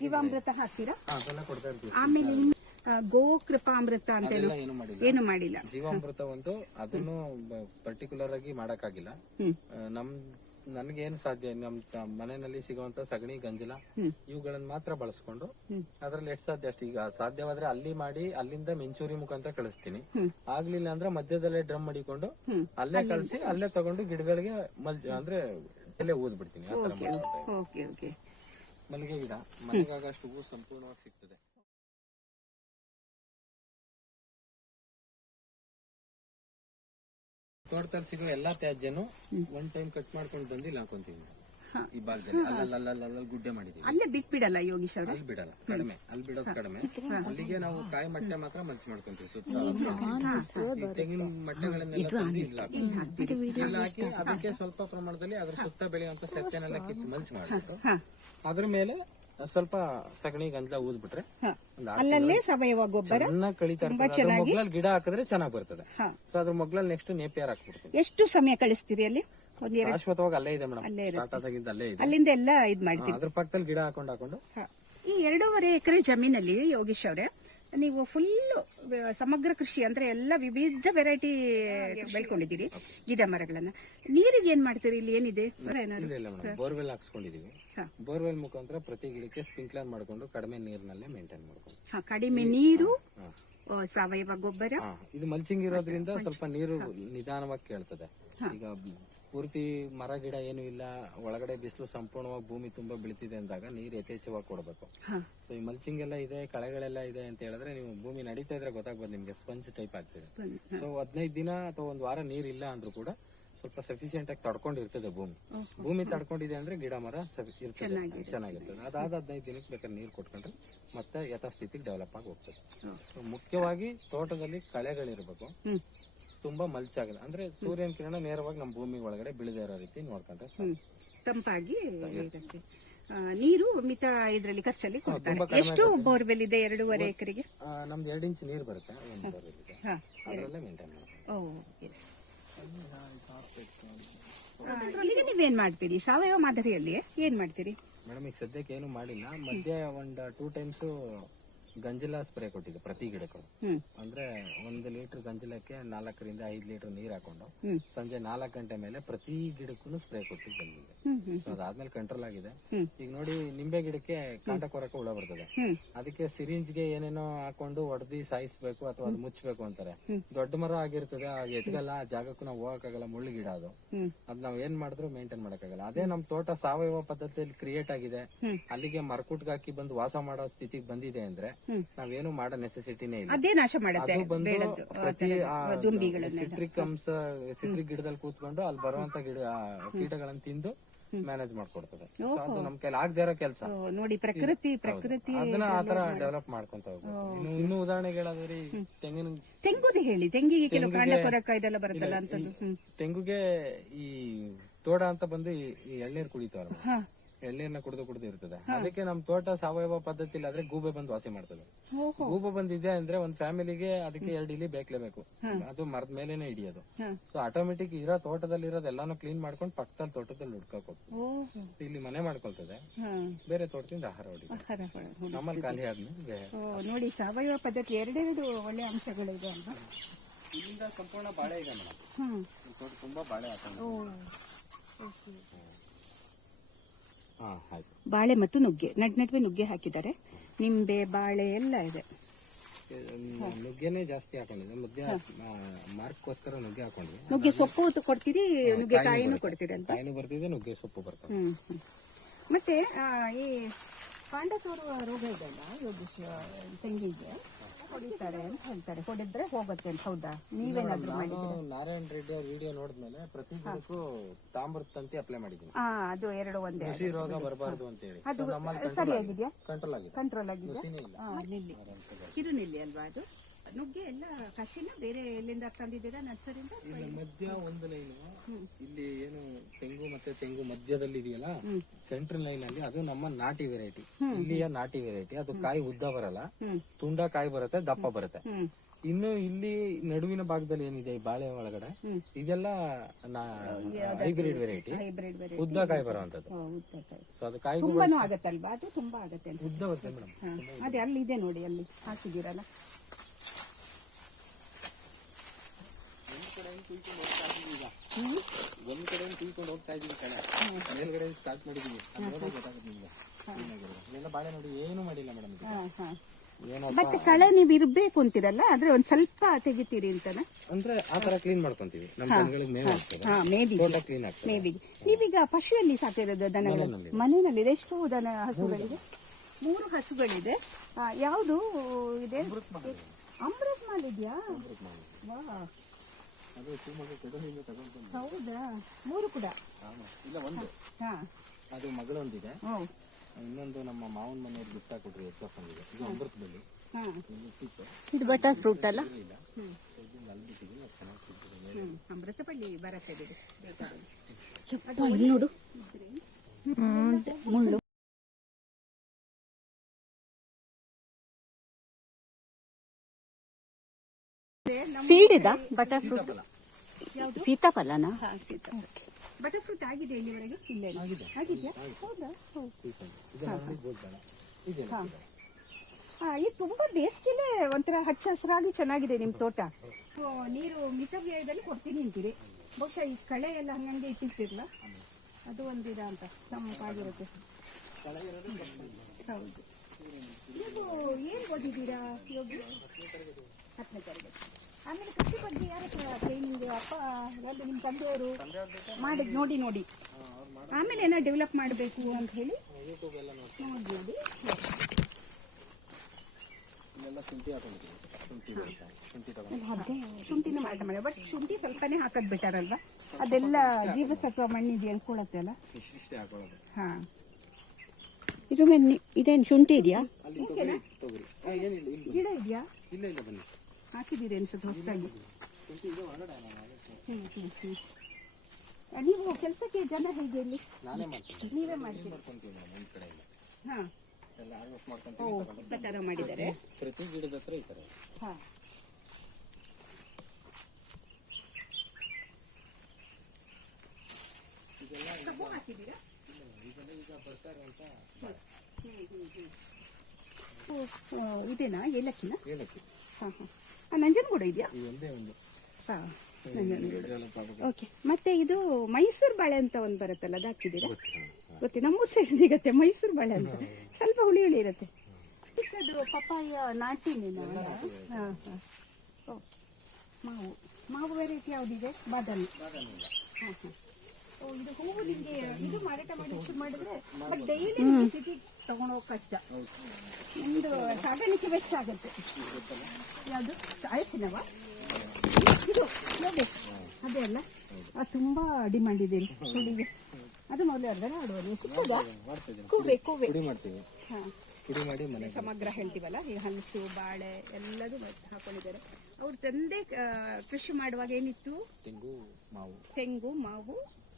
ಜೀವಾಮೃತ ಹಾಕ್ತೀರಾ? ಆಮೇಲೆ ಗೋ ಕೃಪಾಮೃತ ಅಂತ ಏನು ಮಾಡಿಲ್ಲ. ಜೀವಾಮೃತ ಒಂದು ಅದನ್ನು ಪರ್ಟಿಕ್ಯುಲರ್ ಆಗಿ ಮಾಡಕ್ಕಾಗಿಲ್ಲ. ನಮ್ ನನ್ಗೇನ್ ಸಾಧ್ಯ ನಮ್ ಮನೆಯಲ್ಲಿ ಸಿಗುವಂತ ಸಗಣಿ ಗಂಜಲ. ಇವುಗಳನ್ನ ಮಾತ್ರ ಬಳಸ್ಕೊಂಡು. ಅದ್ರಲ್ಲಿ ಎಷ್ಟು ಸಾಧ್ಯ ಅಷ್ಟು ಈಗ ಸಾಧ್ಯವಾದ್ರೆ ಅಲ್ಲಿ ಮಾಡಿ ಅಲ್ಲಿಂದ ಮೆಂಚೂರಿ ಮುಖಾಂತರ ಕಳಿಸ್ತೀನಿ. ಆಗ್ಲಿಲ್ಲ ಅಂದ್ರೆ ಮಧ್ಯದಲ್ಲೇ ಡ್ರಮ್ ಮಡಿಕೊಂಡು ಅಲ್ಲೇ ಕಳಿಸಿ ಅಲ್ಲೇ ತಗೊಂಡು ಗಿಡಗಳಿಗೆ ಅಂದ್ರೆ ಅಲ್ಲೇ ಊದ್ ಬಿಡ್ತೀನಿ ಮಲ್ಲಿಗೆ ಗಿಡ. ಮನೆಗಾಗಷ್ಟು ಹೂ ಸಂಪೂರ್ಣವಾಗಿ ಸಿಗ್ತದೆ. ತೋಟದಲ್ಲಿ ಸಿಗೋ ಎಲ್ಲಾ ತ್ಯಾಜ್ಯನು ಒನ್ ಟೈಮ್ ಕಟ್ ಮಾಡ್ಕೊಂಡು ಬಂದು ಇಲ್ಲಿ ಹಾಕೊಂತೀವಿ ಹಾ. ಈ ಭಾಗದಲ್ಲಿ. ಅಲ್ಲಲ್ಲಿ ಗುಡ್ಡೆ ಮಾಡಿದೀವಿ ಅಲ್ಲೇ ಬಿಟ್ಬಿಡಲ್ಲ ಯೋಗೀಶ್ ಅವರು? ಅಲ್ಲಿ ಬಿಡಲ್ಲ. ಕಡಿಮೆ. ಅಲ್ಲಿ ಬಿಡೋದು ಕಡಿಮೆ. ಅಲ್ಲಿಗೆ ನಾವು ಕಾಯಿ ಮಟ್ಟೆ ಮಾತ್ರ ಮಲ್ಚ್ ಮಾಡ್ಕೊಂತೀವಿ. ಸುತ್ತ ತೆಂಗಿನ ಮಟ್ಟೆಗಳನ್ನೆಲ್ಲ ತಂದು ಇಲ್ಲಿ ಹಾಕ್ತೀವಿ. ಇಲ್ಲಿ ಹಾಕಿ ಅದಕ್ಕೆ ಸ್ವಲ್ಪ ಪ್ರಮಾಣದಲ್ಲಿ ಅದ್ರ ಸುತ್ತ ಬೆಳೆಯುವಂತ ಸತ್ಯನೆಲ್ಲ ಕಿತ್ತು ಮಲ್ಚ್ ಮಾಡ್ಬಿಟ್ಟು. ಅದ್ರ ಮೇಲೆ ಸ್ವಲ್ಪ ಸಗಣಿ ಗಂಜಲ ಊದ್ಬಿಟ್ರೆ ಅಲ್ಲಲ್ಲೇ ಸಾವಯವ ಗೊಬ್ಬರ ಚೆನ್ನಾಗಿ ಕಳಿತಾ ಮೊಗ್ಲಲ್ಲಿ ಗಿಡ ಹಾಕಿದ್ರೆ ಚೆನ್ನಾಗಿ ಬರ್ತದೆ. ಸೊ ಅದ್ರ ಮೊಗ್ಲಲ್ಲಿ ನೆಕ್ಸ್ಟ್ ನೇಪಿಯರ್ ಹಾಕ್ಬಿಡ್ತೀವಿ? ಎಷ್ಟು ಸಮಯ ಕಳಿಸ್ತೀರಿ ಅಲ್ಲಿ? ಶಾಶ್ವತವಾಗಿ ಅಲ್ಲೇ ಇದೆ ಮೇಡಮ್. ಅಲ್ಲೇ ಇರುತ್ತೆ. ಟಾಟಾದಾಗಿಂದ ಅಲ್ಲೇ ಇದೆ. ಅಲ್ಲಿಂದ ಎಲ್ಲ ಇದ್ ಹಾ, ಅದ್ರ ಪಕ್ಕದಲ್ಲಿ ಗಿಡ ಹಾಕೊಂಡು ಹಾಕೊಂಡು. ಹಾ. ಈ ಎರಡೂವರೆ ಎಕರೆ ಜಮೀನಲ್ಲಿ ಯೋಗೀಶ್ ಅವರೇ ನೀವು ಫುಲ್ ಸಮಗ್ರ ಕೃಷಿ ಅಂದ್ರೆ ಎಲ್ಲ ವಿವಿಧ ವೆರೈಟಿ ಬೆಳ್ಕೊಂಡಿದ್ದೀರಿ ಗಿಡ ಮರಗಳನ್ನ. ನೀರಿಗೆ ಏನ್ ಮಾಡ್ತೀರಿ ಇಲ್ಲಿ? ಏನಿದೆ? ಏನಾದ್ರು? ಇಲ್ಲ ಇಲ್ಲ ಮೇಡಮ್. ಬೋರ್ವೆಲ್ ಹಾಕ್ಸ್ಕೊಂಡಿದೀವಿ. ಹಾ. ಬೋರ್ವೆಲ್ ಮುಖಾಂತರ ಪ್ರತಿ ಗಿಡಕ್ಕೆ ಸ್ಪ್ರಿಂಕ್ಲರ್ ಮಾಡ್ಕೊಂಡು ಕಡಿಮೆ ನೀರಿನಲ್ಲೇ ಮೇಂಟೈನ್ ಮಾಡ್ಕೊಂಡು. ಹಾ, ಕಡಿಮೆ ನೀರು ಆ, ಸಾವಯವ ಗೊಬ್ಬರ. ಹಾ, ಇದು ಮಲ್ಚಿಂಗ್ ಇರೋದ್ರಿಂದ ಸ್ವಲ್ಪ ನೀರು ನಿಧಾನವಾಗಿ ಕೇಳ್ತದೆ. ಈಗ ಪೂರ್ತಿ ಮರ ಗಿಡ ಏನು ಇಲ್ಲ. ಒಳಗಡೆ ಬಿಸಿಲು ಸಂಪೂರ್ಣವಾಗಿ ಭೂಮಿ ತುಂಬಾ ಬೀಳ್ತಿದೆ ಅಂದಾಗ ನೀರು ಯಥೇಚ್ಛವಾಗಿ ಕೊಡಬೇಕು. ಸೊ ಈ ಮಲ್ಚಿಂಗ್ ಎಲ್ಲ ಇದೆ ಕಳೆಗಳೆಲ್ಲ ಇದೆ ಅಂತ ಹೇಳಿದ್ರೆ ನೀವು ಭೂಮಿ ನಡೀತಾ ಇದ್ರೆ ಗೊತ್ತಾಗ್ಬೋದು ನಿಮ್ಗೆ ಸ್ಪಂಜ್ ಟೈಪ್ ಆಗ್ತದೆ. ಸೊ ಹದಿನೈದು ದಿನ ಅಥವಾ ಒಂದು ವಾರ ನೀರ್ ಇಲ್ಲ ಅಂದ್ರೂ ಕೂಡ ಸ್ವಲ್ಪ ಸಫಿಸಿಯೆಂಟ್ ಆಗಿ ತಡ್ಕೊಂಡಿರ್ತದೆ ಭೂಮಿ. ಭೂಮಿ ತಡ್ಕೊಂಡಿದೆ ಅಂದ್ರೆ ಗಿಡ ಮರ ಇರ್ತದೆ. ಚೆನ್ನಾಗಿರ್ತದೆ. ಅದಾದ ಹದಿನೈದು ದಿನಕ್ಕೆ ಬೇಕಾದ್ರೆ ನೀರು ಕೊಟ್ಕೊಂಡ್ರೆ ಮತ್ತೆ ಯಥಾಸ್ಥಿತಿಗೆ ಡೆವಲಪ್ ಆಗಿ ಹೋಗ್ತದೆ. ಮುಖ್ಯವಾಗಿ ತೋಟದಲ್ಲಿ ಕಳೆಗಳಿರ್ಬೇಕು. ತುಂಬಾ ಮಲ್ಚಾಗಲ್ಲ ಅಂದ್ರೆ ಸೂರ್ಯನ ಕಿರಣ ನೇರವಾಗಿ ನಮ್ಮ ಭೂಮಿ ಒಳಗಡೆ ಬೀಳದೇ ಇರೋ ರೀತಿ ನೋಡ್ಕೊಂಡ್ರೆ. ಹ್ಮ್. ತಂಪಾಗಿ ಇರುತ್ತೆ ಆ, ನೀರು ಮಿತ ಇದ್ರಲ್ಲಿ ಖರ್ಚಲ್ಲಿ ಕೊಡ್ತಾರೆ. ಎಷ್ಟು ಬೋರ್ವೆಲ್ ಇದೆ ಎರಡೂವರೆ ಎಕರೆಗೆ? ಆ, ನಮ್ದು ಎರಡು ಇಂಚ್ ನೀರು ಬರುತ್ತೆ ಒಂದು ಬೋರ್ವೆಲ್ ಇದೆ ಹಾ ಅದರಲ್ಲೇ ಮೇಂಟೈನ್ ಮಾಡ್ತೀವಿ ಓ ಎಸ್ ಈಗ ನೀವೇನ್ ಮಾಡ್ತೀರಿ? ಸಾವಯವ ಮಾದರಿಯಲ್ಲಿ ಏನ್ ಮಾಡ್ತೀರಿ? ಮೇಡಮ್ ಈಗ ಸದ್ಯಕ್ಕೆ ಏನು ಮಾಡಿಲ್ಲ. ಮಧ್ಯೆ ಒಂದು ಟೂ ಟೈಮ್ಸ್ ಗಂಜಲ ಸ್ಪ್ರೇ ಕೊಟ್ಟಿದ್ದೆ ಪ್ರತಿ ಗಿಡಕ್ಕೂ. ಅಂದ್ರೆ ಒಂದು ಲೀಟರ್ ಗಂಜಲಕ್ಕೆ ನಾಲ್ಕರಿಂದ ಐದು ಲೀಟರ್ ನೀರ್ ಹಾಕೊಂಡು ಸಂಜೆ ನಾಲ್ಕು ಗಂಟೆ ಮೇಲೆ ಪ್ರತಿ ಗಿಡಕ್ಕೂ ಸ್ಪ್ರೇ ಕೊಟ್ಟು ಬಂದಿದೆ ಅದಾದ್ಮೇಲೆ ಕಂಟ್ರೋಲ್ ಆಗಿದೆ. ಈಗ ನೋಡಿ ನಿಂಬೆ ಗಿಡಕ್ಕೆ ಕಾಂಟ ಕೊರಕ ಹುಳ ಬರ್ತದೆ. ಅದಕ್ಕೆ ಸಿರಿಂಜ್ಗೆ ಏನೇನೋ ಹಾಕೊಂಡು ಹೊಡೆದಿ ಸಾಯಿಸ್ಬೇಕು ಅಥವಾ ಅದು ಮುಚ್ಚಬೇಕು ಅಂತಾರೆ. ದೊಡ್ಡ ಮರ ಆಗಿರ್ತದೆ ಆ ಎತ್ಗಲ್ಲ ಆ ಜಾಗಕ್ಕೂ ನಾವು ಹೋಗಕ್ಕಾಗಲ್ಲ ಮುಳ್ಳು ಗಿಡ ಅದು. ಅದ್ ನಾವ್ ಏನ್ ಮಾಡಿದ್ರು ಮೇಂಟೈನ್ ಮಾಡಕ್ಕಾಗಲ್ಲ. ಅದೇ ನಮ್ ತೋಟ ಸಾವಯವ ಪದ್ಧತಿಯಲ್ಲಿ ಕ್ರಿಯೇಟ್ ಆಗಿದೆ. ಅಲ್ಲಿಗೆ ಮರಕುಟ್ಗೆ ಹಾಕಿ ಬಂದು ವಾಸ ಮಾಡೋ ಸ್ಥಿತಿಗೆ ಬಂದಿದೆ ಅಂದ್ರೆ. ನಾವೇನು ಮಾಡೋ ನೆಸೆಸಿಟಿನೇ ಇಲ್ಲ. ಅದೇ ನಾಶ ಮಾಡುತ್ತೆ ಅದು ಬಂದು ಪ್ರತಿ ಸಿಟ್ರಿಕ್ ಅಂಶ ಸಿಟ್ರಿಕ್ ಗಿಡದಲ್ಲಿ ಕೂತ್ಕೊಂಡು ಅಲ್ಲಿ ಬರುವಂತ ಗಿಡ ಕೀಟಗಳನ್ನು ತಿಂದು ಮ್ಯಾನೇಜ್ ಮಾಡ್ಕೊಡ್ತದೆ. ಅದು ನಮ್ ಕೈಲಿ ಆಗದೆ ಇರೋ ಕೆಲಸ. ನೋಡಿ ಪ್ರಕೃತಿ ಪ್ರಕೃತಿ ಅದನ್ನ ಆತರ ಡೆವಲಪ್ ಮಾಡ್ಕೊಂತ ಹೋಗ್ಬೇಕು. ಇನ್ನು ಉದಾಹರಣೆ ಉದಾಹರಣೆಗೆ ಹೇಳೋದ್ರೆ ತೆಂಗಿನ ತೆಂಗುದು ಹೇಳಿ. ತೆಂಗಿಗೆ ಕೆಲವು ಕಾಂಡ ಕೊರಕ ಇದೆಲ್ಲ ಬರುತ್ತಲ್ಲ ಅಂತದ್ದು. ತೆಂಗುಗೆ ಈ ತೋಡ ಅಂತ ಬಂದು ಈ- ಎಳ್ನೀರ್ ಕುಡಿತಾರ ಎಳ್ನೀರ್ನ ಕುಡಿದು ಕುಡಿದು ಇರ್ತದೆ. ಅದಕ್ಕೆ ನಮ್ ತೋಟ ಸಾವಯವ ಪದ್ಧತಿಲಿ ಆದ್ರೆ ಗೂಬೆ ಬಂದು ವಾಸಿ ಮಾಡ್ತದೆ. ಗೂಬೆ ಬಂದಿದೆ ಅಂದ್ರೆ ಒಂದ್ ಫ್ಯಾಮಿಲಿಗೆ ಅದಕ್ಕೆ ಎರಡು ಇಲಿ ಬೇಕಲೇಬೇಕು ಅದು ಮರದ ಮೇಲೆನೆ ಹಿಡಿಯೋದು. ಸೊ ಆಟೋಮೆಟಿಕ್ ಇರೋ ತೋಟದಲ್ಲಿ ಇರೋದೆಲ್ಲಾನು ಕ್ಲೀನ್ ಮಾಡ್ಕೊಂಡು ಪಕ್ಕದಲ್ಲಿ ತೋಟದಲ್ಲಿ ಹುಡ್ಕಕ್ ಹೋಗ್ತದೆ. ಇಲ್ಲಿ ಮನೆ ಮಾಡ್ಕೊಳ್ತದೆ. ಬೇರೆ ತೋಟದಿಂದ ಆಹಾರ ಹೊಡಿ ನಮ್ಮಲ್ಲಿ ಖಾಲಿ ಆದ್ಮೇಲೆ ನೋಡಿ ಸಾವಯವ ಪದ್ಧತಿ ಎರಡೆರಡು ಒಳ್ಳೆ ಅಂಶಗಳಿದೆ ಇದೆ ಅಲ್ವಾ? ಇಲ್ಲಿಂದ ಸಂಪೂರ್ಣ ಬಾಳೆ ಇದೆ ಮೇಡಮ್. ತೋಟ ತುಂಬಾ ಬಾಳೆ ಹಾಕೊಂಡು ಆಯ್ತು ಬಾಳೆ ಮತ್ತು ನುಗ್ಗೆ. ನಡ್ ನಡುವೆ ನುಗ್ಗೆ ಹಾಕಿದ್ದಾರೆ. ನಿಂಬೆ ಬಾಳೆ ಎಲ್ಲ ಇದೆ. ನುಗ್ಗೆನೆ ಜಾಸ್ತಿ ಹಾಕೊಂಡಿದ್ದೆ. ನುಗ್ಗೆ ಮಾರ್ಕ್ಗೋಸ್ಕರ ನುಗ್ಗೆ ಹಾಕೊಂಡ್ವಿ ನುಗ್ಗೆ ಸೊಪ್ಪು ಕೊಡ್ತೀರಿ ನುಗ್ಗೆ ಕಾಯಿನೂ ಕೊಡ್ತೀರಿ ಅಂತ ಕಾಯಿನೂ ಬರ್ತಿದೆ ನುಗ್ಗೆ ಸೊಪ್ಪು ಬರ್ತದೆ. ಮತ್ತೆ ಈ ಸೋರುವ ರೋಗ ಇದೆಯಲ್ಲ ಯೋಗೇಶ್ ತೆಂಗಿಗೆ? ಹೊಡಿತಾರೆ ಅಂತ ಹೇಳ್ತಾರೆ. ಹೊಡೆದ್ರೆ ಹೋಗುತ್ತೆ ಅಂತ ಹೌದಾ? ನೀವೇನಾದ್ರೂ ನಾರಾಯಣ ರೆಡ್ಡಿ ಅವ್ರ ವಿಡಿಯೋ ನೋಡಿದ್ಮೇಲೆ ಪ್ರತಿ ದಿನಕ್ಕೂ ತಾಮ್ರದ ತಂತಿ ಅಪ್ಲೈ ಮಾಡಿದ್ದೀನಿ. ಹಾ ಅದು ಎರಡು ಒಂದೇ ಕೃಷಿ ರೋಗ ಬರಬಾರದು ಅಂತ ಹೇಳಿ. ಅದು ನಮ್ಮಲ್ಲಿ ಸರಿಯಾಗಿದೆಯಾ? ಕಂಟ್ರೋಲ್ ಆಗಿದೆ. ಕಂಟ್ರೋಲ್ ಆಗಿದೆ ಆ, ನಿಲ್ಲಿ ಕಿರುನಿಲ್ಲಿ ಅಲ್ವಾ ಅದು? ನುಗ್ಗೆ ಎಲ್ಲ ಕಸಿನ ಬೇರೆ ಎಲ್ಲಿಂದ ತಂದಿದ್ದೀರಾ? ನರ್ಸರಿಯಿಂದ ಮಧ್ಯ ಒಂದು ಲೈನ್. ಇಲ್ಲಿ ಏನು ತೆಂಗು ಮತ್ತೆ ತೆಂಗು ಮಧ್ಯದಲ್ಲಿ ಇದೆಯಲ್ಲ ಸೆಂಟ್ರಲ್ ಲೈನ್ ಅಲ್ಲಿ ಅದು ನಮ್ಮ ನಾಟಿ ವೆರೈಟಿ. ಇಲ್ಲಿಯ ನಾಟಿ ವೆರೈಟಿ. ಅದು ಕಾಯಿ ಉದ್ದ ಬರಲ್ಲ ತುಂಡ ಕಾಯಿ ಬರುತ್ತೆ ದಪ್ಪ ಬರುತ್ತೆ. ಇನ್ನು ಇಲ್ಲಿ ನಡುವಿನ ಭಾಗದಲ್ಲಿ ಏನಿದೆ ಈ ಬಾಳೆ ಒಳಗಡೆ. ಇದೆಲ್ಲ ಹೈಬ್ರಿಡ್ ವೆರೈಟಿ. ಉದ್ದ ಕಾಯಿ ಬರುವಂತದ್ದು ಸೊ ಅದು ಕಾಯಿ ತುಂಬಾನು ಆಗತ್ತಲ್ವಾ? ಅದು ತುಂಬಾ ಆಗತ್ತೆ ಉದ್ದ ಬರುತ್ತೆ ಮೇಡಮ್. ಅದೇ ಅಲ್ಲಿ ಇದೆ ನೋಡಿ ಅಲ್ಲಿ ಹಾಕಿದ್ದೀರಲ್ಲ? ಒಂದ್ ಕಡೆ ಕುಯ್ಕೊಂಡು ಹೋಗ್ತಾ ಇದೀವಿ ಕಡೆ ಮೇಲ್ಗಡೆ ಸ್ಟಾರ್ಟ್ ಮಾಡಿದೀವಿ ಅದ್ ಗೊತ್ತಾಗುತ್ತೆ ನಿಮ್ಗೆ ಏನಾಗಿರೋದು. ಇದೆಲ್ಲ ಬಾಳೆ ನೋಡಿ ಏನು ಮಾಡಿಲ್ಲ ಮೇಡಮ್ ಹಾ ಹಾ ಏನೋ ಮತ್ತೆ ಕಳೆ ನೀವು ಇರ್ಬೇಕು ಅಂತೀರಲ್ಲ ಆದ್ರೆ ಒಂದ್ ಸ್ವಲ್ಪ ತೆಗಿತೀರಿ ಅಂತೀವಿ ಅಂದ್ರೆ ಆ ತರ ಕ್ಲೀನ್ ಮಾಡ್ಕೊಂತೀವಿ. ನಮ್ಮ ದನಗಳಿಗೆ ಮೇವು ಹಾಕ್ತದೆ ಹಾ ಮೇಬಿ ತೋಟ ಕ್ಲೀನ್ ಆಗ್ತದೆ. ಮೇಬಿ ನೀವೀಗ ಪಶುವಲ್ಲಿ ಸಾಕಿರೋದು ದನಗಳು? ಮನೆಯಲ್ಲಿ. ಎಷ್ಟು ದನ ಹಸುಗಳಿದೆ. ಮೂರು ಹಸುಗಳಿದೆ. ಆ, ಯಾವುದು ಇದೆ? ಅಮೃತ್ ಮಾಲ್ ಇದೆಯಾ? ವಾ. ಅದು ಶಿವಮೊಗ್ಗ ಕೊಡಲಿಂದ ತಗೊಂಡು ಹೌದಾ? ಮೂರು ಕೂಡ? ಇಲ್ಲ ಒಂದು. ಹಾ. ಅದು ಮಗಳೊಂದಿದೆ. ಓ. ಇನ್ನೊಂದು ನಮ್ಮ ಮಾವನ ಮನೆಯವ್ರು ಗಿಫ್ಟ್ ಹಾಕೊಟ್ರು ಇದು ಅಮೃತ ಹಾ. ಇದು ಸಿಕ್ತು. ಇದು ಬಟರ್ ಫ್ರೂಟ್ ಅಲ್ಲ? ಇಲ್ಲ ಇದು ಅಲ್ಲಿ ಅದು ಚೆನ್ನಾಗಿ ಸಿಗ್ತದೆ ಹ್ಮ್ ಅಮೃತಪಳ್ಳಿ ಬರುತ್ತೆ ಬಿಡಿ. ಬೇಕಾದ್ರೆ. ಇಲ್ಲಿ ನೋಡು. ಮುಳ್ಳು. ಸೀಡ್ ಇದ ಬಟರ್ ಫ್ರೂಟ್ ಸೀತಾಫಲನಾ? ಬಟರ್ ಫ್ರೂಟ್ ಆಗಿದೆ ಇಲ್ಲಿವರೆಗೆ? ಇಲ್ಲ ಇಲ್ಲ. ಆಗಿದೆ. ಆಗಿದೆಯಾ ಹೌದಾ? ಹಾ ಹಾ. ಇದು ತುಂಬಾ ಬೇಸಿಗೆಲೆ ಒಂಥರ ಹಚ್ಚ ಹಸಿರಾಗಿ ಚೆನ್ನಾಗಿದೆ ನಿಮ್ ತೋಟ. ನೀರು ನೀರು ಮಿತವ್ಯಯದಲ್ಲಿ ಕೊಡ್ತೀನಿ ಅಂತೀರಿ. ಬಹುಶಃ ಈ ಕಳೆ ಎಲ್ಲ ಹಂಗಂಗೆ ಇಟ್ಟಿರ್ತಿರ್ಲ ಅದು ಒಂದಿದ ಅಂತ ತಂಪಾಗಿರುತ್ತೆ ಹೌದು. ನೀವು ಏನ್ ಓದಿದ್ದೀರಾ ಯೋಗಿ? ಹತ್ತನೇ ತರಗತಿ. ಆಮೇಲೆ ಕೃಷಿ ಬಗ್ಗೆ ಯಾರ ಟ್ರೈನಿಂಗ್ ಅಪ್ಪ ಎಲ್ಲ ನಿಮ್ಮ ತಂದೆಯವರು? ಮಾಡಿದ್ ನೋಡಿ ನೋಡಿ. ಆಮೇಲೆ ಏನೋ ಡೆವಲಪ್ ಮಾಡಬೇಕು ಅಂತ ಹೇಳಿ ನೋಡಿ ಶುಂಠಿನ ಮಾರಾಟ ಮಾಡಿ ಬಟ್ ಶುಂಠಿ ಸ್ವಲ್ಪನೇ ಹಾಕದ್ ಅಲ್ವಾ ಅದೆಲ್ಲ ಜೀವಸತ್ವ ಮಣ್ಣಿಗೆ ಅನ್ಕೊಳತ್ತೆ ಅಲ್ಲ? ಹಾ. ಇದು ಇದೇನು ಶುಂಠಿ ಇದೆಯಾ? ಗಿಡ ಇದೆಯಾ? ಇಲ್ಲ ಇಲ್ಲ ಬನ್ನಿ. ಹಾಕಿದ್ದೀರಿ ಅನ್ಸುತ್ತೆ ಹೊಸದಾಗಿ. ಹ್ಮ್ ನೀವು ಕೆಲಸಕ್ಕೆ ಜನ ಹೇಗೆ ಇಲ್ಲಿ? ನೀವೇ ಮಾಡ್ತೀರಿ. ಹಾ. ಓ ಪ್ರಕಾರ ಮಾಡಿದ್ದಾರೆ. ಪ್ರತಿ ಗಿಡದ ಹತ್ರ ಈ ಥರ ಹಾ. ಕಬ್ಬು ಹಾಕಿದ್ದೀರಾ? ಇದೇನಾ? ಏಲಕ್ಕಿನ? ಏಲಕ್ಕಿ. ಹಾ ಹಾ. ನಂಜನಗೂಡು ಇದೆಯಾ? ಹಾ ನಂಜನಗೂಡು ಓಕೆ ಮತ್ತೆ ಇದು ಮೈಸೂರು ಬಾಳೆ ಅಂತ ಒಂದು ಬರುತ್ತಲ್ಲ ಅದು ಹಾಕಿದ್ದೀರಾ? ಗೊತ್ತಿಲ್ಲ ಗೊತ್ತಿ ನಮ್ಮೂರು ಸೈಡ್ ಸಿಗತ್ತೆ ಮೈಸೂರು ಬಾಳೆ ಅಂತ. ಸ್ವಲ್ಪ ಹುಳಿ ಹುಳಿ ಇರುತ್ತೆ. ಚಿಕ್ಕದು ಪಪ್ಪಾಯ ನಾಟಿ. ಹಾಂ ಹಾಂ. ಓ ಮಾವು. ಮಾವು ವೆರೈಟಿ ಯಾವುದಿದೆ ಬಾದಾಮಿ. ಹಾಂ ಹಾ. ಇದು ಹೂವು ನಿಮಗೆ ಇದು ಮಾರಾಟ ಮಾಡಿ ಶುರು ಮಾಡಿದ್ರೆ ಬಟ್ ಡೈಲಿ ಸಿಟಿ ತಗೊಂಡೋಗಿ ಕಷ್ಟ. ನಿಮ್ಮದು ಸಾಗಾಣಿಕೆ ವೆಚ್ಚ ಆಗುತ್ತೆ. ಯಾವುದು? ಅಳಸಿನವ ಇದು ನೋಡಿ. ಅದೇ ಅಲ್ಲ. ಅದು ತುಂಬಾ ಡಿಮ್ಯಾಂಡ್ ಇದೆ ಇಲ್ಲಿ. ಅದು ಮೌಲ್ಯ ಅರ್ಧ ಆಡುವುದು ಸಿಕ್ಕದ ಕೂವೆ ಕೂವೆ. ಹಾ. ಸಮಗ್ರ ಹೇಳ್ತೀವಲ್ಲ? ಈ ಹಲಸು ಬಾಳೆ ಎಲ್ಲದೂ ಹಾಕೊಂಡಿದ್ದಾರೆ. ಅವ್ರ ತಂದೆ ಕೃಷಿ ಮಾಡುವಾಗ ಏನಿತ್ತು? ತೆಂಗು ಮಾವು. ತೆಂಗು ಮಾವು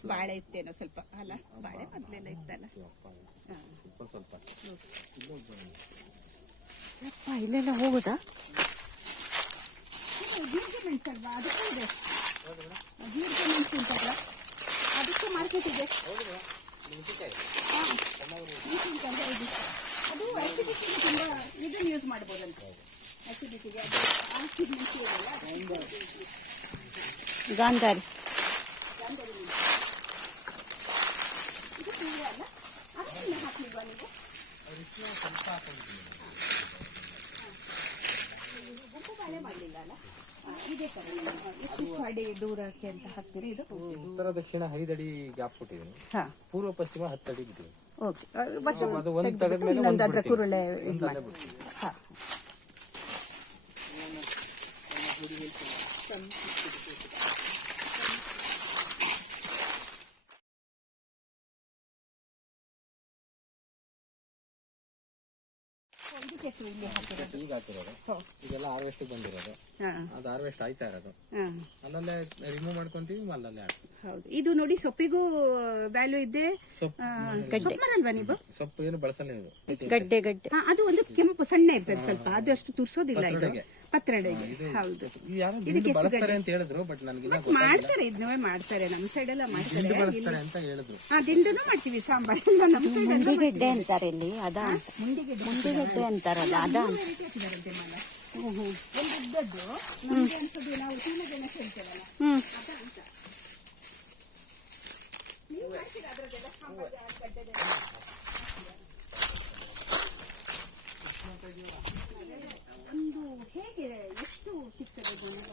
ಬಾಳೆ ಇತ್ತೇನೋ ಸ್ವಲ್ಪ ಅಲ್ಲ? ಬಾಳೆ ಮೊದಲೆಲ್ಲ ಇತ್ತಲ್ಲ? ಹಾ. ಸ್ವಲ್ಪ ಸ್ವಲ್ಪ ಅಪ್ಪ ಇಲ್ಲೆಲ್ಲ ಹೋಗುದಾ? ಜೀರಿಗೆ ಮೆಣಸಲ್ವಾ? ಅದಕ್ಕೂ ಇದೆ. ಜೀರಿಗೆ ಮೆಣಸು ಉಂಟಲ್ಲ? ಅದಕ್ಕೆ ಮಾರ್ಕೆಟ್ ಇದೆ. ಅದು ಅಸಿಡಿಟಿಗೆ ತುಂಬಾ ಇದನ್ನು ಯೂಸ್ ಮಾಡ್ಬೋದಂತ. ಅಸಿಡಿಟಿಗೆ ಅದು ಆಸಿಡ್ ಮೆಣಸು ಇದೆಯಲ್ಲ ಗಾಂಧಾರಿ ಇದು ಪೂರ ಅಲ್ಲ ಅದನ್ನ ಹಾಕ್ಲಿಲ್ವಾ ನೀವು ಗುಂಪು ಬಾಳೆ ಮಾಡಲಿಲ್ಲ ಅಲ್ಲ ಆ, ಇದೇ ತರ ನೀವು ಎಷ್ಟು ಅಡಿ ದೂರಕ್ಕೆ ಅಂತ ಹಾಕ್ತೀರಿ? ಇದು ಉತ್ತರ ದಕ್ಷಿಣ ಐದು ಅಡಿ ಗ್ಯಾಪ್ ಕೊಟ್ಟಿದ್ದೀನಿ. ಹಾ. ಪೂರ್ವ ಪಶ್ಚಿಮ ಹತ್ತು ಅಡಿ ಬಿಟ್ಟಿದ್ದೀನಿ. ಓಕೆ. ವರ್ಷ ಅದು ಒಂದು ತೆಗೆದ್ಮೇಲೆ ಇನ್ನೊಂದು ಒಂದು ಅದ್ರ ಬಿಡ್ತೀನಿ. ಕುರುಳೆ ಇದು ಒಂದು ಮಾಡಿ ಅಲ್ಲೇ ಬಿಡ್ತೀನಿ. ಹಾ. ಇದಕ್ಕೆ ಕೆಸು ಇಲ್ಲಿ ಹಾಕಿರೋದು ಈಗ ಹಾಕಿರೋದು? ಹೋ. ಇದೆಲ್ಲ ಹಾರ್ವೆಸ್ಟ್ ಬಂದಿರೋದು. ಹಾ. ಅದು ಹಾರ್ವೆಸ್ಟ್ ಆಯ್ತಾ ಇರೋದು. ಹಾ. ಅಲ್ಲಲ್ಲೇ ರಿಮೂವ್ ಮಾಡ್ಕೊಂತೀವಿ ಅಲ್ಲಲ್ಲೇ ಹಾಕ್ತೀವಿ. ಹೌದು. ಇದು ನೋಡಿ ಸೊಪ್ಪಿಗೂ ವ್ಯಾಲ್ಯೂ ಇದೆ. ನೀವು? ಸೊಪ್ಪು ಏನು ಬಳಸಲ್ಲ ನೀವು. ಗಡ್ಡೆ ಗಡ್ಡೆ. ಅದು ಒಂದು ಕೆಂಪು ಸಣ್ಣ ಇರ್ತದೆ ಸ್ವಲ್ಪ. ಅದು ಅಷ್ಟು ತುರ್ಸೋದಿಲ್ಲ ಇದು. ಪತ್ರೊಡೆಗೆ. ಹೌದು. ಇದು ಯಾರೋ ದಿಂಡು ಬಳಸ್ತಾರೆ ಅಂತ ಹೇಳಿದ್ರು ಬಟ್ ನನಗೆ ಮಾಡ್ತಾರೆ ಇದ್ನವೇ ಮಾಡ್ತಾರೆ. ನಮ್ಮ ಸೈಡ್ ಎಲ್ಲ ಮಾಡ್ತಾರೆ. ಅಂತ ಹೇಳಿದ್ರು. ಆ ದಿಂಡನು ಮಾಡ್ತೀವಿ ಸಾಂಬಾರ್. ಎಲ್ಲ ನಮ್ಮ ಸೈಡ್ ಮುಂಡಿಗೆಡ್ಡೆ ಅಂತಾರೆ ಇಲ್ಲಿ ಅದ ಮುಂಡಿಗೆಡ್ಡೆ ಮುಂಡಿಗೆಡ್ಡೆ ಅಂತಾರಲ್ಲ ಅದ ಒಂದು ಉದ್ದದ್ದು ನಮಗೆ ಅನ್ಸೋದು ನಾವು ಸೀಮೆ ಗೆಣಸು ಹೇಳ್ತೇವಲ್ಲ ಒಂದು ಹೇಗೆ ಎಷ್ಟು ಸಿಗ್ತದೆ ಈಗ?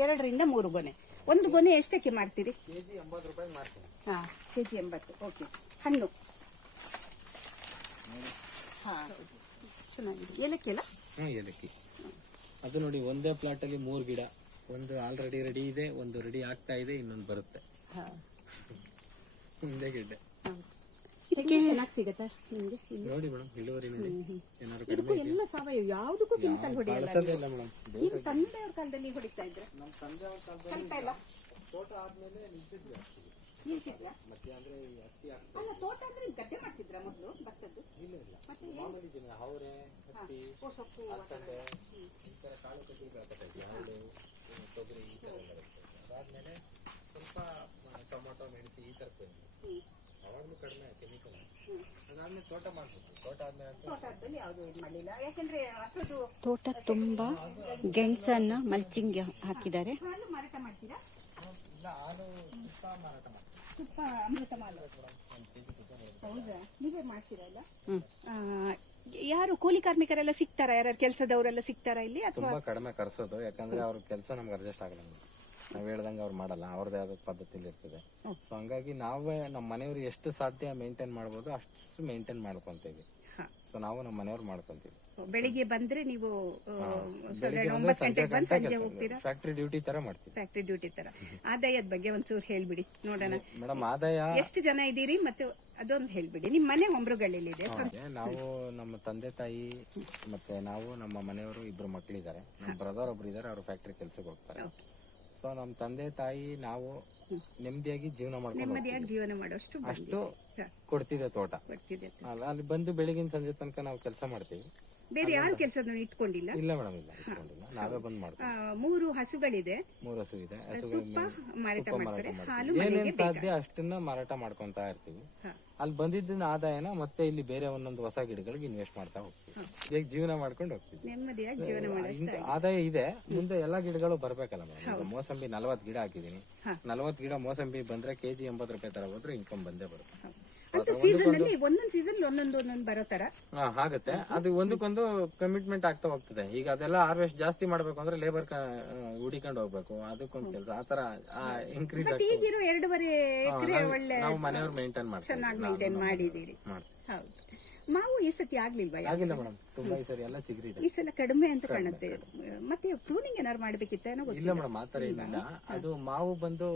ಎರಡರಿಂದ ಮೂರು ಗೊನೆ. ಒಂದು ಗೊನೆ ಎಷ್ಟಕ್ಕೆ ಮಾರ್ತೀರಿ ಕೆಜಿ ಎಂಬತ್ತು ರೂಪಾಯಿ ಮಾರ್ತೀನಿ ಹಾ ಕೆಜಿ ಎಂಬತ್ತು. ಓಕೆ ಹಣ್ಣು. ಚೆನ್ನಾಗಿದೆ. ಏಲಕ್ಕಿ ಅಲ್ಲ? ಹ್ಞೂ ಏಲಕ್ಕಿ. ಅದು ನೋಡಿ ಒಂದೇ ಪ್ಲಾಟ್ ಅಲ್ಲಿ ಮೂರು ಗಿಡ. ಒಂದು ಆಲ್ರೆಡಿ ರೆಡಿ ಇದೆ ಒಂದು ರೆಡಿ ಆಗ್ತಾ ಇದೆ ಇನ್ನೊಂದು ಬರುತ್ತೆ. ಹಾ. ಹಿಂದೆ ಗಿಡ್ಡೆ. ಚೆನ್ನಾಗಿ ಸಿಗತ್ತಾ ನಿಮ್ಗೆ? ನೋಡಿ ಮೇಡಮ್ ಇಳುವರಿ ನೋಡಿ. ಏನಾದ್ರು ಎಲ್ಲ ಸಾವಯವ ಯಾವುದಕ್ಕೂ ಕೆಮಿಕಲ್ ಹೊಡೆಯಲ್ಲ ಬಳಸೋದೇ ಇಲ್ಲ ಮೇಡಮ್. ತಂದೆಯವ್ರ ಕಾಲದಲ್ಲಿ ಹೊಡಿತಾ ಇದ್ರೆ? ಸ್ವಲ್ಪ ಎಲ್ಲ ನಿಲ್ಸಿದ್ಯಾ ಅಲ್ಲ ತೋಟ ಅಂದ್ರೆ ಗದ್ದೆ ಮಾಡ್ತಿದ್ರ ಮೊದಲು ಭತ್ತದ್ದು? ಮತ್ತೆ ಏನು? ಅವರೆ ಹಾ. ಓ, ಸೊಪ್ಪು ತೊಗರಿ ಈ ಥರ ಎಲ್ಲ ಬರ್ತದೆ ಅದಾದ್ಮೇಲೆ ಸ್ವಲ್ಪ ಆ, ಟೊಮೊಟೊ ಮೆಣಸು ಈ ಥರ ಅವಾಗಲೂ ಕಡಿಮೆ ಕೆಮಿಕಲ್ ಅದಾದ್ಮೇಲೆ ತೋಟ ಮಾಡ್ಬೇಕು ತೋಟ ಆದ್ಮೇಲೆ ಅಂತೂ ತೋಟದಲ್ಲಿ ಯಾವುದು ಇದು ಮಾಡಲಿಲ್ಲ? ಯಾಕಂದ್ರೆ ಹಸದು ತೋಟ ತುಂಬಾ ಗೆಣಸನ್ನ ಮಲ್ಚಿಂಗ್ ಹಾಕಿದ್ದಾರೆ ಹಾಲು ಮಾರಾಟ ಮಾಡ್ತೀರಾ? ಇಲ್ಲ ಹಾಲು ತುಪ್ಪ ಮಾರಾಟ ಮಾಡ್ತೀವಿ. ತುಪ್ಪ ಅಮೃತ ಮಾಲು. ಹೌದಾ? ನೀವೇ ಮಾಡ್ತೀರಾ ಇಲ್ಲ ಹ್ಮ್. ಆ, ಯಾರು ಕೂಲಿ ಕಾರ್ಮಿಕರೆಲ್ಲ ಸಿಗ್ತಾರಾ? ಯಾರು ಕೆಲಸದವರೆಲ್ಲ ಸಿಗ್ತಾರಾ ಇಲ್ಲಿ ಅಥವಾ? ತುಂಬಾ ಕಡಿಮೆ ಕರ್ಸೋದು. ಯಾಕಂದ್ರೆ ಅವ್ರ ಕೆಲಸ ನಮ್ಗೆ ಅಡ್ಜಸ್ಟ್ ಆಗಲ್ಲ. ನಾವ್ ಹೇಳ್ದಂಗೆ ಅವ್ರು ಮಾಡಲ್ಲ. ಅವ್ರದ್ದೇ ಆದ ಪದ್ಧತಿಲಿ ಇರ್ತದೆ. ಸೊ ಹಂಗಾಗಿ ನಾವೇ ನಮ್ಮ ಮನೆಯವ್ರು ಎಷ್ಟು ಸಾಧ್ಯ ಮೇಂಟೈನ್ ಮಾಡ್ಬೋದು ಅಷ್ಟು ಮೇಂಟೈನ್ ಮಾಡ್ಕೊಂತೀವಿ. ಸೊ ನಾವು ನಮ್ಮ ಮನೆಯವ್ರು ಮಾಡ್ಕೊಂತೀವಿ. ಬೆಳಿಗ್ಗೆ ಬಂದ್ರೆ ನೀವು ಒಂಬತ್ತು ಗಂಟೆಗೆ ಬಂದು ಸಂಜೆ ಹೋಗ್ತೀರಾ? ಫ್ಯಾಕ್ಟ್ರಿ ಡ್ಯೂಟಿ ತರ ಮಾಡ್ತೀವಿ. ಫ್ಯಾಕ್ಟ್ರಿ ಡ್ಯೂಟಿ ತರ. ಆದಾಯದ ಬಗ್ಗೆ ಒಂಚೂರು ಹೇಳ್ಬಿಡಿ ನೋಡೋಣ. ಮೇಡಮ್ ಆದಾಯ ಎಷ್ಟು ಜನ ಇದ್ದೀರಿ ಮತ್ತೆ ಅದೊಂದು ಹೇಳ್ಬಿಡಿ. ನಿಮ್ ಮನೆ ಒಮ್ರುಗಳಿದೆ ಇದೆ. ನಾವು ನಮ್ಮ ತಂದೆ ತಾಯಿ ಮತ್ತೆ ನಾವು ನಮ್ಮ ಮನೆಯವರು ಇಬ್ರು ಮಕ್ಕಳಿದ್ದಾರೆ ನಮ್ಮ ಬ್ರದರ್ ಒಬ್ರು ಇದ್ದಾರೆ ಅವರು ಫ್ಯಾಕ್ಟ್ರಿ ಕೆಲಸಕ್ಕೆ ಹೋಗ್ತಾರೆ. ಸೊ ನಮ್ಮ ತಂದೆ ತಾಯಿ ನಾವು ನೆಮ್ಮದಿಯಾಗಿ ಜೀವನ ನೆಮ್ಮದಿಯಾಗಿ ಜೀವನ ಮಾಡೋಷ್ಟು ಅಷ್ಟು. ಕೊಡ್ತಿದೆ ತೋಟ. ಅಲ್ಲಿ ಬಂದು ಬೆಳಗಿನ ಸಂಜೆ ತನಕ ನಾವು ಕೆಲಸ ಮಾಡ್ತೀವಿ. ಬೇರೆ ಯಾರು ಕೆಲಸದ ಇಟ್ಕೊಂಡಿಲ್ಲ? ಇಲ್ಲ ಮೇಡಮ್ ಇಲ್ಲ ಇಟ್ಕೊಂಡಿಲ್ಲ. ನಾವೇ ಬಂದ್ ಮಾಡ್ತೀವಿ. ಆ, ಮೂರು ಹಸುಗಳಿದೆ. ಮೂರು ಹಸು ಇದೆ ತುಪ್ಪ ಮಾರಾಟ ಮಾಡ್ತಾರೆ. ಹಾಲು ಮನೆಗೆ ಏನೇನ್ ಸಾಧ್ಯ ಅಷ್ಟನ್ನ ಮಾರಾಟ ಮಾಡ್ಕೊಂತ ಇರ್ತೀವಿ. ಹಾ. ಅಲ್ಲಿ ಬಂದಿದ್ದಿನ ಆದಾಯನ ಮತ್ತೆ ಇಲ್ಲಿ ಬೇರೆ ಒಂದೊಂದು ಹೊಸ ಗಿಡಗಳಿಗೆ ಇನ್ವೆಸ್ಟ್ ಮಾಡ್ತಾ ಹೋಗ್ತೀವಿ. ಈಗ ಜೀವನ ಮಾಡ್ಕೊಂಡು ಹೋಗ್ತೀವಿ. ನೆಮ್ಮದಿಯಾಗಿ ಜೀವನ ಮಾಡೋಷ್ಟು ಇಂತ ಆದಾಯ ಇದೆ. ಮುಂದೆ ಎಲ್ಲಾ ಗಿಡಗಳು ಬರ್ಬೇಕಲ್ಲ ಮೇಡಮ್. ಮೋಸಂಬಿ ನಲವತ್ ಗಿಡ ಹಾಕಿದೀನಿ ಹಾ. ನಲವತ್ ಗಿಡ ಮೋಸಂಬಿ ಬಂದ್ರೆ ಕೆಜಿ ಎಂಬತ್ತು ರೂಪಾಯಿ ತರ ಹೋದ್ರೆ ಇನ್ಕಮ್ ಬಂದೇ ಬರುತ್ತೆ. ಅಂತ ಸೀಸನ್ ಅಲ್ಲಿ ಒಂದೊಂದು ಸೀಸನ್ ಒಂದೊಂದು ಒಂದೊಂದು ಬರೋ ತರ. ಹಾ ಆಗುತ್ತೆ. ಅದು ಒಂದಕ್ಕೊಂದು ಕಮಿಟ್ಮೆಂಟ್ ಆಗ್ತಾ ಹೋಗ್ತದೆ. ಈಗ ಅದೆಲ್ಲ ಹಾರ್ವೆಸ್ಟ್ ಜಾಸ್ತಿ ಮಾಡ್ಬೇಕು ಅಂದ್ರೆ ಲೇಬರ್ ಹುಡಿಕೊಂಡು ಹೋಗ್ಬೇಕು. ಅದಕ್ಕೊಂದು ಕೆಲಸ ಆತರ ಇನ್ಕ್ರೀಸ್ ಬಟ್ ಈಗಿರೋ ಎರಡೂವರೆ ಎಕರೆ ಒಳ್ಳೆ ನಾವು ಮನೆಯವ್ರು ಮೇಂಟೈನ್ ಮಾಡ್ತೀವಿ ಚೆನ್ನಾಗಿ ಮೇಂಟೈನ್ ಮಾಡಿದ್ದೀರಿ. ಹೌದು. ಮಾವು ಈ ಸತಿ ಆಗ್ಲಿಲ್ವಾ? ಆಗಿಲ್ಲ ಮೇಡಮ್ ತುಂಬಾ ಈ ಸರಿ ಎಲ್ಲ ಚಿಗ್ರಿದೆ ಈ ಸಲ ಕಡಿಮೆ ಅಂತ ಕಾಣುತ್ತೆ. ಮತ್ತೆ ಪ್ರೂನಿಂಗ್ ಏನಾರು ಮಾಡ್ಬೇಕಿತ್ತ ಏನೋ ಇಲ್ಲ ಗೊತ್ತಿಲ್ಲ ಮೇಡಮ್ ಆತರ ಇಲ್ಲ. ಅದು ಮಾವು ಬಂದು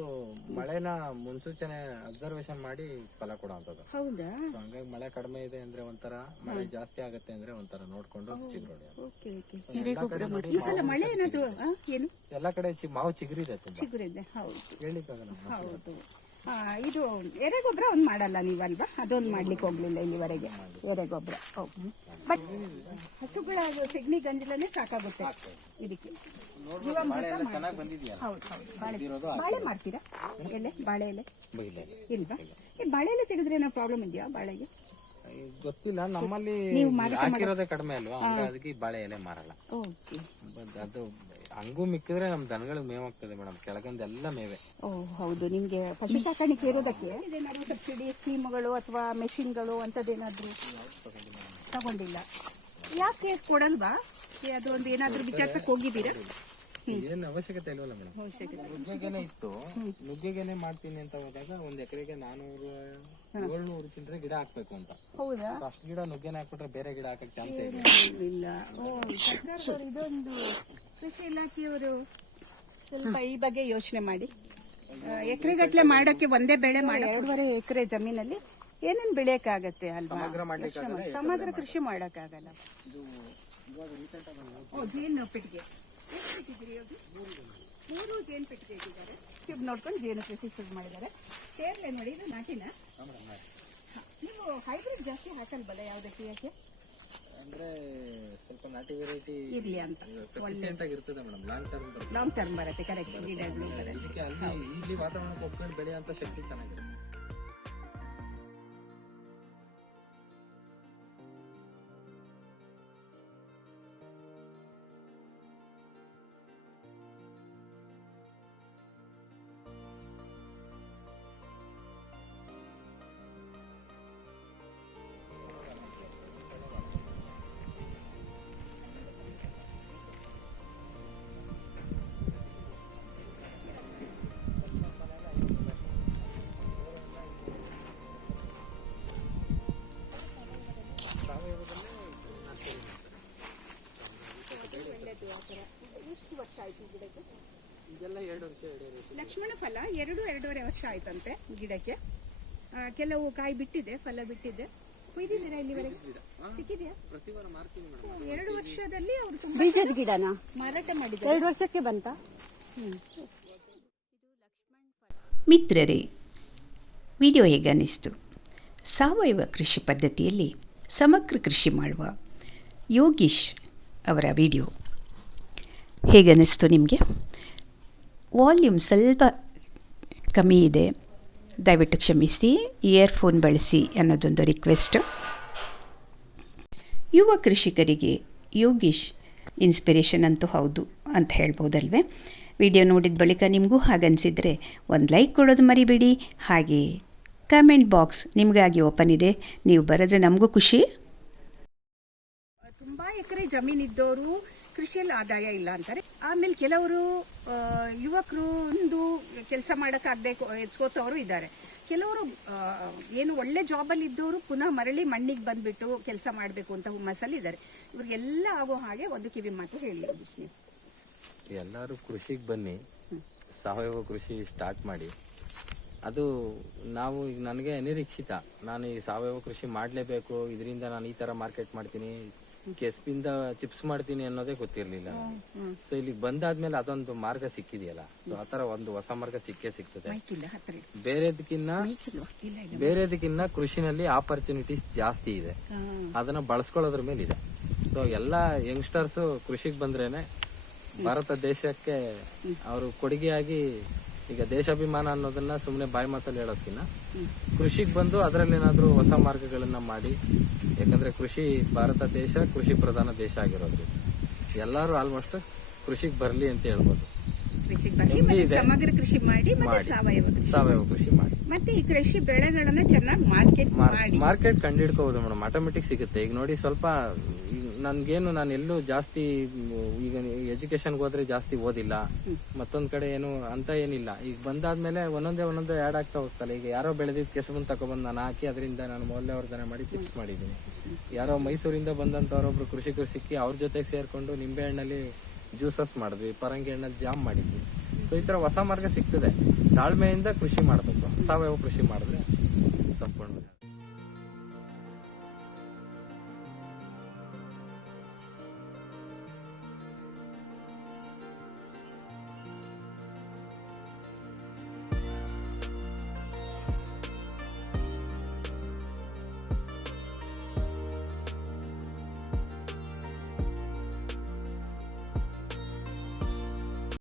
ಮಳೆನ ಮುನ್ಸೂಚನೆ ಅಬ್ಸರ್ವೇಶನ್ ಮಾಡಿ ಫಲ ಕೊಡುವಂತದ್ದು ಹೌದಾ? ಹಂಗಾಗಿ ಮಳೆ ಕಡಿಮೆ ಇದೆ ಅಂದ್ರೆ ಒಂಥರ ಮಳೆ ಜಾಸ್ತಿ ಆಗುತ್ತೆ ಅಂದ್ರೆ ಒಂಥರ ನೋಡ್ಕೊಂಡು ಚಿಗುರೊಡೆ ಓಕೆ ಓಕೆ. ಈ ಸಲ ಮಳೆ ಏನಾದ್ರು ಆ, ಏನು? ಎಲ್ಲಾ ಕಡೆ ಮಾವು ಚಿಗುರಿದೆ ತುಂಬಾ. ಚಿಗುರಿದೆ ಹೌದು. ಹೇಳಿಕ್ಕಾಗಲ್ಲ ಹೌದು. ಆ, ಇದು ಎರೆಗೊಬ್ಬರ ಒಂದು ಮಾಡಲ್ಲ ನೀವಲ್ವಾ? ಅದೊಂದು ಮಾಡ್ಲಿಕ್ಕೆ ಹೋಗ್ಲಿಲ್ಲ ಇಲ್ಲಿವರೆಗೆ ಎರೆಗೊಬ್ಬರ ಬಟ್ ಹಸುಗಳ ಸಿಗ್ನಿ ಗಂಜಲನೇ ಸಾಕಾಗುತ್ತೆ ಇದಕ್ಕೆ. ಹೌದು ಹೌದು. ಬಾಳೆ ಬಾಳೆ ಮಾಡ್ತೀರಾ? ಎಲೆ ಬಾಳೆ ಎಲೆ? ಇಲ್ವಾ? ಈ ಬಾಳೆ ಎಲೆ ತೆಗೆದ್ರೆ ಏನೋ ಪ್ರಾಬ್ಲಮ್ ಇದೆಯಾ ಬಾಳೆಗೆ? ಗೊತ್ತಿಲ್ಲ. ನಮ್ಮಲ್ಲಿ ಹಾಕಿರೋದೇ ಕಡಿಮೆ ಅಲ್ವಾ? ಅದಕ್ಕೆ ಬಾಳೆ ಎಲೆ ಮಾರಲ್ಲ. ಓಕೆ. ಅದು ಹಂಗೂ ಮಿಕ್ಕಿದ್ರೆ ನಮ್ ದನಗಳಿಗೆ ಮೇವಾಗ್ತದೆ ಮೇಡಮ್ ಕೆಳಗಂದ ಎಲ್ಲ ಮೇವೆ. ಓ, ಹೌದು. ನಿಮ್ಗೆ ಪಶು ಸಾಕಾಣಿಕೆ ಇರೋದಕ್ಕೆ ಸಬ್ಸಿಡಿ ಸ್ಕೀಮ್ಗಳು ಅಥವಾ ಮೆಷಿನ್ಗಳು ಅಂತದೇನಾದ್ರು ತಗೊಂಡಿಲ್ಲ. ಯಾಕೆ ಕೊಡಲ್ವಾ? ಅದು ಒಂದು ಏನಾದ್ರೂ ವಿಚಾರಿಸಕ್ ಹೋಗಿದ್ದೀರಾ? ಏನ್ ಅವಶ್ಯಕತೆ ಇಲ್ವಲ್ಲ ಮೇಡಮ್? ನುಗ್ಗೆಗೆನೆ ಇತ್ತು. ನುಗ್ಗೆಗೆನೆ ಮಾಡ್ತೀನಿ ಅಂತ ಹೋದಾಗ ಒಂದ್ ಎಕರೆಗೆ ನಾನೂರು ಏಳ್ನೂರು ಚಿಲ್ಲರೆ ಗಿಡ ಹಾಕ್ಬೇಕು ಅಂತ. ಹೌದಾ? ಅಷ್ಟು ಗಿಡ ನುಗ್ಗೆನೆ ಹಾಕ್ಬಿಟ್ರೆ ಬೇರೆ ಗಿಡ ಹಾಕಕ್ ಚಾನ್ಸ್ ಇಲ್ಲ. ಇದೊಂದು ಕೃಷಿ ಇಲಾಖೆಯವರು ಸ್ವಲ್ಪ ಈ ಬಗ್ಗೆ ಯೋಚನೆ ಮಾಡಿ. ಎಕರೆಗಟ್ಲೆ ಮಾಡೋಕೆ ಒಂದೇ ಬೆಳೆ ಮಾಡಿ ಎರಡೂವರೆ ಎಕರೆ ಜಮೀನಲ್ಲಿ ಏನೇನ್ ಬೆಳೆಯಕ್ಕಾಗತ್ತೆ ಅಲ್ವಾ? ಸಮಗ್ರ ಕೃಷಿ ಮಾಡಕ್ಕಾಗಲ್ಲ. ಜೀನ್ ಪೆಟ್ಟಿಗೆ? ಮೂರು ಜೇನು ಪೆಟ್ಟಿಗೆ ಇಟ್ಟಿದ್ದಾರೆ ಟ್ಯೂಬ್ ನೋಡ್ಕೊಂಡು ಜೇನು ಕೃಷಿ ಶುರು ಮಾಡಿದ್ದಾರೆ ಸೇರ್ಲೆ ನೋಡಿ ಇದು ನಾಟಿನ ನೀವು ಹೈಬ್ರಿಡ್ ಜಾಸ್ತಿ ಹಾಕಲ್ಬಲ್ಲ ಯಾವುದಕ್ಕೆ ಯಾಕೆ ಅಂದ್ರೆ ಸ್ವಲ್ಪ ನಾಟಿ ವೆರೈಟಿ ಇರ್ಲಿ ಅಂತ ಸಫಿಸಿಯೆಂಟ್ ಆಗಿರ್ತದೆ ಮೇಡಮ್ ಲಾಂಗ್ ಟರ್ಮ್ ಬರುತ್ತೆ ಲಾಂಗ್ ಟರ್ಮ್ ಬರುತ್ತೆ ಕರೆಕ್ಟ್ ಇದಕ್ಕೆ ಅಲ್ಲಿ ಇಲ್ಲಿ ವಾತಾವರಣಕ್ಕೆ ಒಪ್ಕೊಂಡು ಬೆಳೆಯುವಂತ ಶಕ್ತಿ ಚೆನ್ನಾಗಿರುತ್ತೆ. ಲಕ್ಷ್ಮಣ ಫಲ ಎರಡು ಎರಡೂವರೆ ವರ್ಷ ಆಯ್ತಂತೆ ಗಿಡಕ್ಕೆ. ಕೆಲವು ಕಾಯಿ ಬಿಟ್ಟಿದೆ ಫಲ ಬಿಟ್ಟಿದೆ. ಕುಯ್ದಿದ್ದೀರಾ ಇಲ್ಲಿವರೆಗೆ? ಸಿಕ್ಕಿದೆಯಾ? ಎರಡು ವರ್ಷದಲ್ಲಿ ಅವರು ತುಂಬಾ ಬೀಜದ ಗಿಡನಾ? ಮಾರಾಟ ಮಾಡಿದ್ದಾರೆ. ಎರಡು ವರ್ಷಕ್ಕೆ ಬಂತ? ಮಿತ್ರರೇ ವಿಡಿಯೋ ಹೇಗೆ ಅನ್ನಿಸ್ತು ಸಾವಯವ ಕೃಷಿ ಪದ್ಧತಿಯಲ್ಲಿ ಸಮಗ್ರ ಕೃಷಿ ಮಾಡುವ ಯೋಗೀಶ್ ಅವರ ವಿಡಿಯೋ ಹೇಗನ್ನಿಸ್ತು ನಿಮಗೆ? ವಾಲ್ಯೂಮ್ ಸ್ವಲ್ಪ ಕಮ್ಮಿ ಇದೆ. ದಯವಿಟ್ಟು ಕ್ಷಮಿಸಿ ಇಯರ್ಫೋನ್ ಬಳಸಿ ಅನ್ನೋದೊಂದು ರಿಕ್ವೆಸ್ಟು ಯುವ ಕೃಷಿಕರಿಗೆ ಯೋಗೀಶ್ ಇನ್ಸ್ಪಿರೇಷನ್ ಅಂತೂ ಹೌದು ಅಂತ ಹೇಳ್ಬೋದಲ್ವೇ? ವಿಡಿಯೋ ನೋಡಿದ ಬಳಿಕ ನಿಮಗೂ ಹಾಗನ್ಸಿದ್ರೆ ಒಂದು ಲೈಕ್ ಕೊಡೋದು ಮರಿಬೇಡಿ. ಹಾಗೆ ಕಮೆಂಟ್ ಬಾಕ್ಸ್ ನಿಮಗಾಗಿ ಓಪನ್ ಇದೆ. ನೀವು ಬರೆದ್ರೆ ನಮಗೂ ಖುಷಿ. ತುಂಬ ಎಕರೆ ಜಮೀನಿದ್ದವರು ಕೃಷಿಯಲ್ಲಿ ಆದಾಯ ಇಲ್ಲ ಅಂತಾರೆ. ಆಮೇಲೆ ಕೆಲವರು ಯುವಕರು ಒಂದು ಕೆಲಸ ಮಾಡೋಕ್ಕಾಗಬೇಕು ಸೋತವರು ಇದ್ದಾರೆ. ಕೆಲವರು ಏನು ಒಳ್ಳೆ ಜಾಬಲ್ಲಿ ಇದ್ದವರು ಪುನಃ ಮರಳಿ ಮಣ್ಣಿಗೆ ಬಂದ್ಬಿಟ್ಟು ಕೆಲಸ ಮಾಡಬೇಕು ಅಂತ ಹುಮ್ಮಸ್ಸಲ್ಲಿ ಇದ್ದಾರೆ. ಇವ್ರಿಗೆಲ್ಲ ಆಗೋ ಹಾಗೆ ಒಂದು ಕಿವಿ ಮಾತು ಹೇಳಿ ಎಲ್ಲರೂ ಕೃಷಿಗೆ ಬನ್ನಿ. ಸಾವಯವ ಕೃಷಿ ಸ್ಟಾರ್ಟ್ ಮಾಡಿ. ಅದು ನಾವು ಈಗ ನನಗೆ ಅನಿರೀಕ್ಷಿತ. ನಾನು ಈ ಸಾವಯವ ಕೃಷಿ ಮಾಡಲೇಬೇಕು ಇದರಿಂದ ನಾನು ಈ ಥರ ಮಾರ್ಕೆಟ್ ಮಾಡ್ತೀನಿ. ಕೆಸ್ಪಿಂದ ಚಿಪ್ಸ್ ಮಾಡ್ತೀನಿ ಅನ್ನೋದೇ ಗೊತ್ತಿರಲಿಲ್ಲ ಸೊ ಇಲ್ಲಿಗೆ ಬಂದಾದ್ಮೇಲೆ ಅದೊಂದು ಮಾರ್ಗ ಸಿಕ್ಕಿದೆಯಲ್ಲ. ಸೊ ಆತರ ಒಂದು ಹೊಸ ಮಾರ್ಗ ಸಿಕ್ಕೇ ಸಿಗ್ತದೆ ಬೇರೆದಕ್ಕಿನ್ನ ಬೇರೆದಕ್ಕಿನ್ನ ಕೃಷಿನಲ್ಲಿ ಆಪರ್ಚುನಿಟೀಸ್ ಜಾಸ್ತಿ ಇದೆ. ಅದನ್ನ ಬಳಸ್ಕೊಳ್ಳೋದ್ರ ಮೇಲೆ ಇದೆ ಸೊ ಎಲ್ಲ ಯಂಗ್ಸ್ಟರ್ಸ್ ಕೃಷಿಗೆ ಬಂದ್ರೇನೆ ಭಾರತ ದೇಶಕ್ಕೆ ಅವರು ಕೊಡುಗೆಯಾಗಿ ಈಗ ದೇಶಾಭಿಮಾನ ಅನ್ನೋದನ್ನ ಸುಮ್ಮನೆ ಬಾಯಿ ಮಾತಲ್ಲಿ ಹೇಳೋದ್ಕಿನ್ನ ಕೃಷಿಗೆ ಬಂದು ಅದರಲ್ಲಿ ಏನಾದರೂ ಹೊಸ ಮಾರ್ಗಗಳನ್ನ ಮಾಡಿ ಯಾಕಂದ್ರೆ ಕೃಷಿ ಭಾರತ ದೇಶ ಕೃಷಿ ಪ್ರಧಾನ ದೇಶ ಆಗಿರೋದು ಎಲ್ಲರೂ ಆಲ್ಮೋಸ್ಟ್ ಕೃಷಿಗೆ ಬರಲಿ ಅಂತ ಹೇಳ್ಬೋದು. ಸಮಗ್ರ ಕೃಷಿ ಮಾಡಿ ಮತ್ತೆ ಸಾವಯವ ಕೃಷಿ. ಸಾವಯವ ಕೃಷಿ ಮಾಡಿ. ಮತ್ತೆ ಈ ಕೃಷಿ ಬೆಳೆಗಳನ್ನ ಚೆನ್ನಾಗಿ ಮಾರ್ಕೆಟ್ ಮಾಡಿ. Market ಕಂಡಿಡ್ಕೋಬಹುದು madam. ಆಟೋಮೆಟಿಕ್ ಸಿಗುತ್ತೆ. ಈಗ ನೋಡಿ ಸ್ವಲ್ಪ ನನ್ಗೇನು ನಾನು ಎಲ್ಲೂ ಜಾಸ್ತಿ ಈಗ ಎಜುಕೇಶನ್ಗೆ ಹೋದ್ರೆ ಜಾಸ್ತಿ ಓದಿಲ್ಲ. ಮತ್ತೊಂದ್ ಕಡೆ ಏನು ಅಂತ ಏನಿಲ್ಲ. ಈಗ ಬಂದಾದ್ಮೇಲೆ ಒಂದೊಂದೇ ಒಂದೊಂದೇ ಆ್ಯಡ್ ಆಗ್ತಾ ಹೋಗ್ತಲ್ಲ. ಈಗ ಯಾರೋ ಬೆಳೆದಿದ್ದ ಕೆಸಬನ್ ತಗೊಬಂದು ನಾನು ಹಾಕಿ ಅದರಿಂದ ನಾನು ಮೌಲ್ಯವರ್ಧನೆ ಮಾಡಿ ಚಿಪ್ಸ್ ಮಾಡಿದ್ದೀನಿ. ಯಾರೋ ಮೈಸೂರಿಂದ ಬಂದಂತವ್ರೊಬ್ರು ಕೃಷಿಕರು ಸಿಕ್ಕಿ ಅವ್ರ ಜೊತೆಗೆ ಸೇರ್ಕೊಂಡು ನಿಂಬೆ ಹಣ್ಣಲ್ಲಿ ಜ್ಯೂಸಸ್ ಮಾಡಿದ್ವಿ, ಪರಂಗಿ ಹಣ್ಣಲ್ಲಿ ಜಾಮ್ ಮಾಡಿದ್ವಿ. ಸೊ ಈ ಥರ ಹೊಸ ಮಾರ್ಗ ಸಿಗ್ತದೆ. ತಾಳ್ಮೆಯಿಂದ ಕೃಷಿ ಮಾಡಬೇಕು. ಸಾವಯವ ಕೃಷಿ ಮಾಡಿದ್ರೆ ಸಂಪೂರ್ಣ